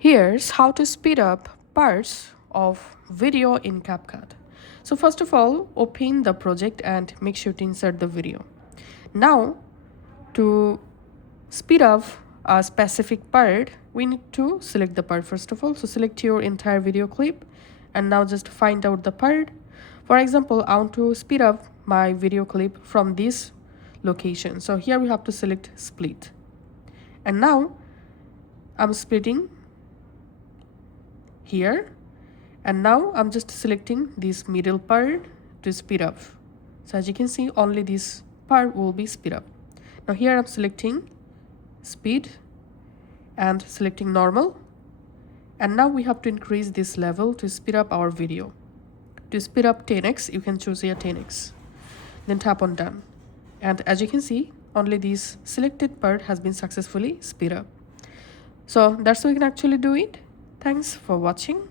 Here's how to speed up parts of video in CapCut. So first of all, open the project and make sure to insert the video. Now, to speed up a specific part, we need to select the part first of all. So select your entire video clip and now just find out the part. For example, I want to speed up my video clip from this location. So here we have to select split. And now I'm splitting here, and now I'm just selecting this middle part to speed up. So as you can see, only this part will be speed up. Now here I'm selecting speed and selecting normal, and now we have to increase this level to speed up our video. To speed up 10x, you can choose here 10x, then tap on done, and as you can see, only this selected part has been successfully speed up. So that's how you can actually do it. Thanks for watching.